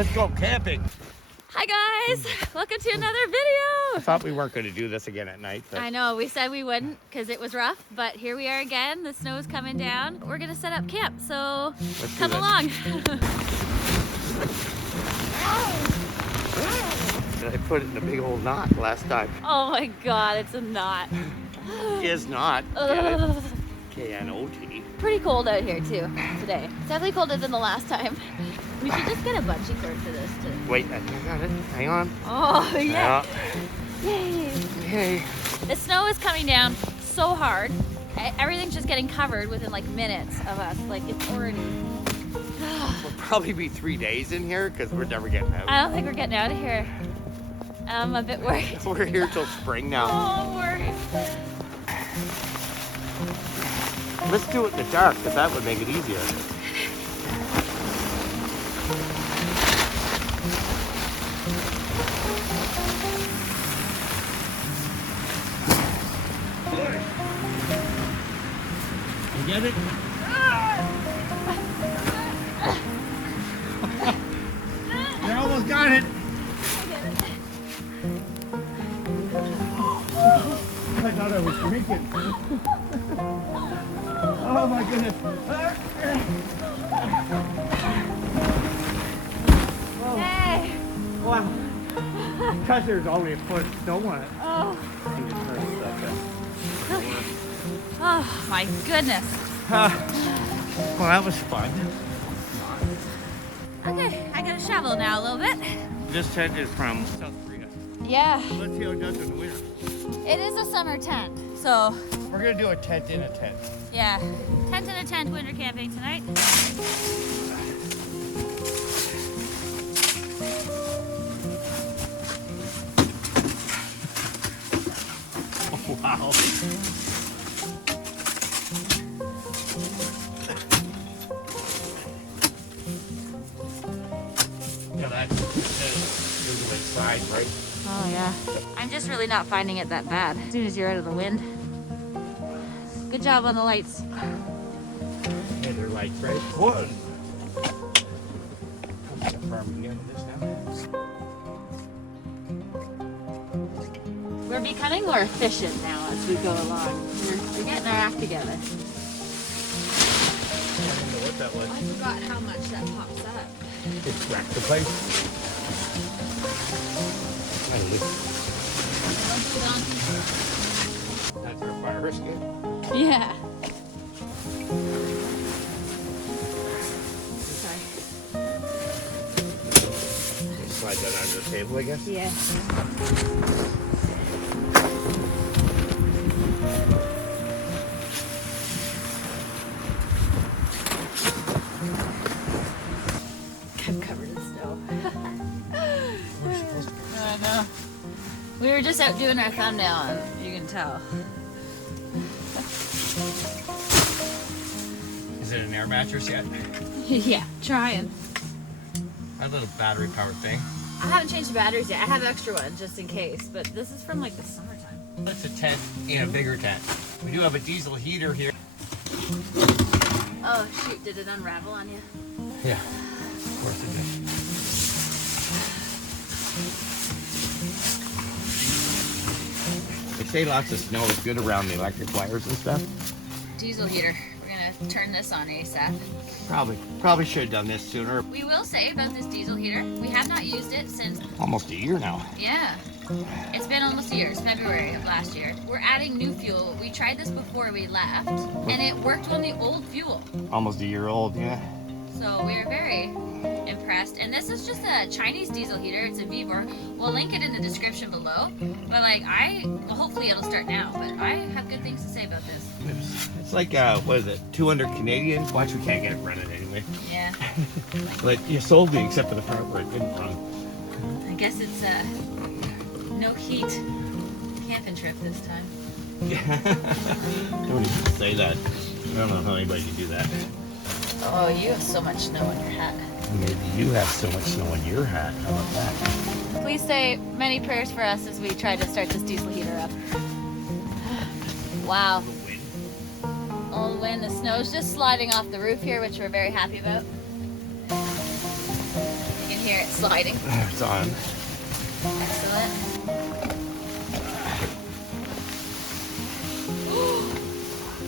Let's go camping. Hi guys, welcome to another I video. thought we weren't going to do this again at night. But... I know, we said we wouldn't because it was rough, but here we are again. The snow is coming down. We're gonna set up camp, so come along. I put it in a big old knot last time. Oh my God, it's a knot. Is not. K-N-O-T. Pretty cold out here too today. It's definitely colder than the last time. We should just get a bungee cord for this too. Wait, I got it. Hang on. Oh yeah. Yay. Yay. The snow is coming down so hard. Everything's just getting covered within like minutes of us. Like it's already. We'll probably be 3 days in here because we're never getting out. I don't think we're getting out of here. I'm a bit worried. We're here till spring now. Oh, I'm worried. Let's do it in the dark because that would make it easier. You get it? You almost got it. I thought I was drinking. Oh my goodness. Hey. Wow. Because there's only a foot of snow on it. Oh. Oh my goodness. Well, that was fun. Okay, I got a shovel now a little bit. This tent is from South Korea. Yeah. Let's see how it does in the winter. It is a summer tent, so. We're gonna do a tent in a tent. Yeah, tent in a tent, winter camping tonight. Oh, wow. Yeah, that's usually side, right? Oh yeah. I'm just really not finding it that bad as soon as you're out of the wind. Good job on the lights. Yeah, they're lights, right? What? I'm gonna farm again with this now. We're becoming more efficient now as we go along. We're getting our act together. I don't know what that was. I forgot how much that pops up. It cracked the place. That's our fire escape. Yeah. Slide that under the table, I guess. Yeah. I'm covered in snow. We're supposed to. I know. We were just out doing our thumbnail, and you can tell. Is it an air mattress yet? Yeah, trying. That little battery powered thing. I haven't changed the batteries yet. I have extra ones just in case, but this is from like the summertime. That's a tent in a bigger tent. We do have a diesel heater here. Oh shoot, did it unravel on you? Yeah, of course it did. They say lots of snow is good around the electric wires and stuff. Diesel heater. We're gonna turn this on ASAP. Probably should have done this sooner. We will say about this diesel heater, we have not used it since, Almost a year now. yeah. It's been almost a year. It's February of last year. We're adding new fuel. We tried this before we left, and it worked on the old fuel. Almost a year old, yeah. So we are very impressed. And this is just a Chinese diesel heater. It's a Vibor. We'll link it in the description below. But like well, hopefully it'll start now. But I have good things to say about this. It's like, what is it, 200 Canadian? Watch, we can't get it running anyway. Yeah. But you sold me except for the part where it didn't run. I guess it's no heat camping trip this time. Don't even say that. I don't know how anybody can do that. Oh, you have so much snow on your hat. Maybe you have so much snow on your hat. How about that? Please say many prayers for us as we try to start this diesel heater up. Wow. All the wind, the snow's just sliding off the roof here, which we're very happy about. You can hear There, it's sliding. It's on. Excellent.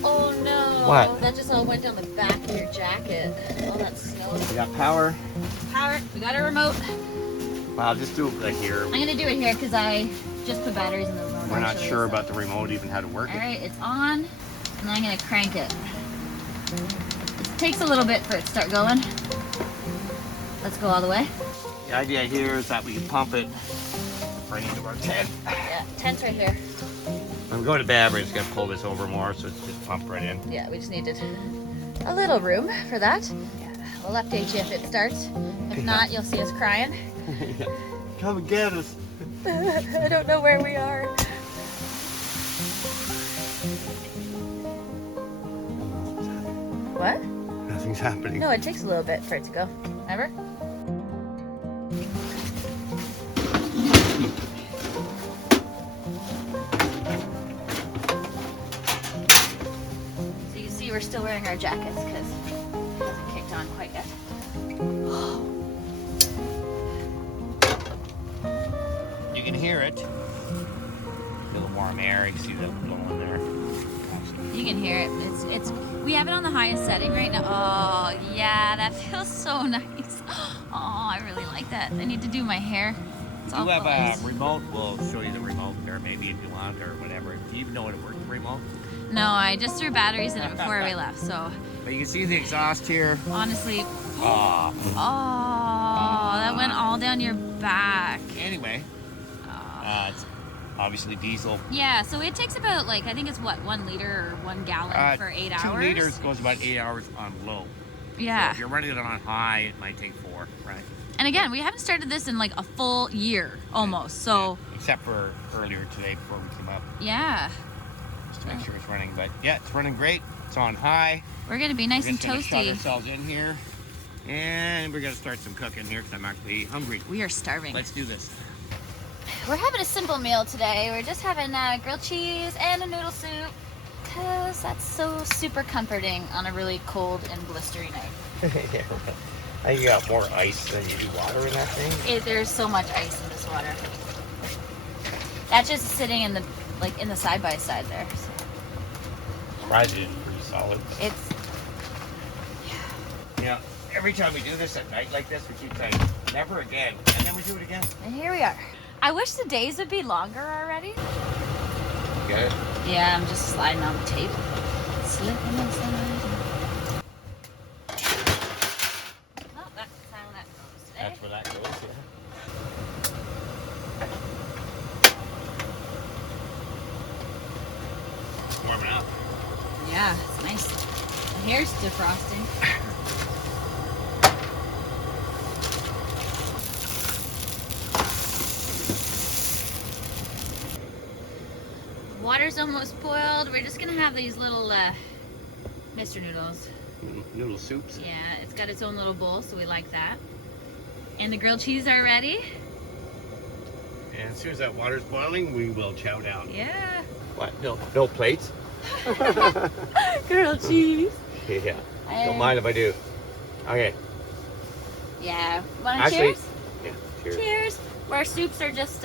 Oh no. What? That just all went down the back of your jacket. All that snow. We got power. Power. We got a remote. I'll just do it right here. I'm gonna do it here because I just put batteries in the remote. We're not sure about the remote, even how to work it. Alright, it's on. And I'm gonna crank it. It takes a little bit for it to start going. Let's go all the way. The idea here is that we can pump it right into our tent. Yeah, tent's right here. When we go to bed, we're just gonna pull this over more, so it's just pumped right in. Yeah, we just needed a little room for that. Yeah, we'll update you if it starts. If not, you'll see us crying. Come and get us. I don't know where we are. What? Nothing's happening. No, it takes a little bit for it to go. Remember? So you see we're still wearing our jackets because it hasn't kicked on quite yet. You can hear it. A little warm air. You can see that blowing there. You can hear it. It's. We have it on the highest setting right now. Oh yeah, that feels so nice. Oh, I really like that. I need to do my hair. It's all You have closed. a remote. We'll show you the remote there, maybe if you want, or whatever. Do you even know how to work the remote? No, I just threw batteries in it before we left. So But you can see the exhaust here. honestly, Oh. oh, that went all down your back. Anyway, it's obviously diesel. Yeah, so it takes about like I think it's what 1 liter or 1 gallon for 8 hours. 2 liters goes about 8 hours on low. Yeah. So if you're running it on high, it might take 4, right? And again, we haven't started this in like a full year almost. So Yeah. Except for earlier today before we came up, yeah, just to make sure it's running. But yeah, it's running great. It's on high. we're gonna be nice We're and just gonna shove toasty. ourselves in here, and we're gonna start some cooking here because I'm actually hungry. We are starving. Let's do this. We're having a simple meal today. We're just having grilled cheese and a noodle soup because that's so super comforting on a really cold and blistery night. Yeah, I think you got more ice than you do water in that thing. There's so much ice in this water. That's just sitting in the in the side by side there. So Surprised it's pretty solid. it's Yeah, every time we do this at night like this, we keep saying, never again. And then we do it again. and here we are. I wish the days would be longer already. Get it? Yeah, I'm just sliding on the tape. Slipping and sliding. Oh, that's how that goes today. That's where that goes, yeah. It's warming up. Yeah, it's nice. The hair's defrosting. Water's almost boiled. We're just gonna have these little Mr. Noodles. Noodle soups. Yeah, it's got its own little bowl, so we like that. And the grilled cheese are ready. And as soon as that water's boiling, we will chow down. Yeah. What? No plates? Grilled cheese. Yeah. Don't mind if I do. Okay. Yeah. Wanna Actually, cheers? yeah. Cheers. Cheers. Our soups are just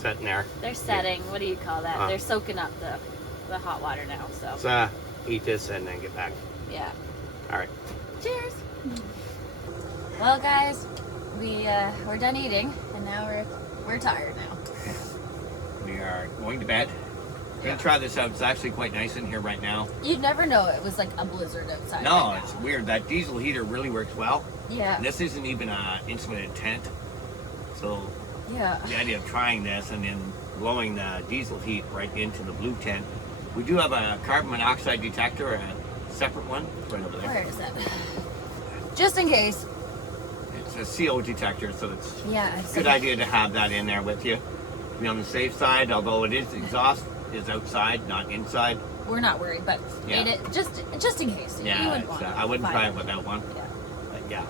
Sitting there. they're setting. What do you call that? Huh. They're soaking up the hot water now. So Let's eat this and then get back. yeah. All right. Cheers. Well, guys, we're done eating, and now we're tired now. We are going to bed. We're gonna try this out. It's actually quite nice in here right now. You'd never know it was like a blizzard outside. No, right it's now. weird. That diesel heater really works well. Yeah. And this isn't even an insulated tent. So Yeah. the idea of trying this and then blowing the diesel heat right into the blue tent. We do have a carbon monoxide detector, a separate one, right over there. Where is it? Just in case. It's a CO detector, so it's Yeah. It's a good idea to have that in there with you. Be on the safe side, although it is exhaust is outside, not inside. We're not worried, but Yeah. ate it just in case. You Yeah, wouldn't want it. I wouldn't Fine. try it without one. Yeah. But yeah,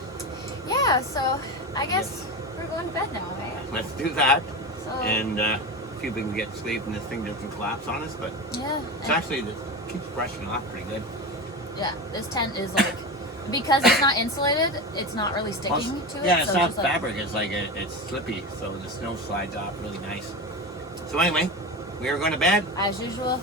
Yeah. So I guess we're going to bed now, right? let's do that So and see if we can get to sleep and this thing doesn't collapse on us. But yeah. it's actually, it keeps brushing off pretty good. Yeah. This tent is like Because it's not insulated, it's not really Plus, sticking to it. yeah, it's so not just like, fabric. It's like it's slippy, so the snow slides off really nice. So anyway, we are going to bed. as usual.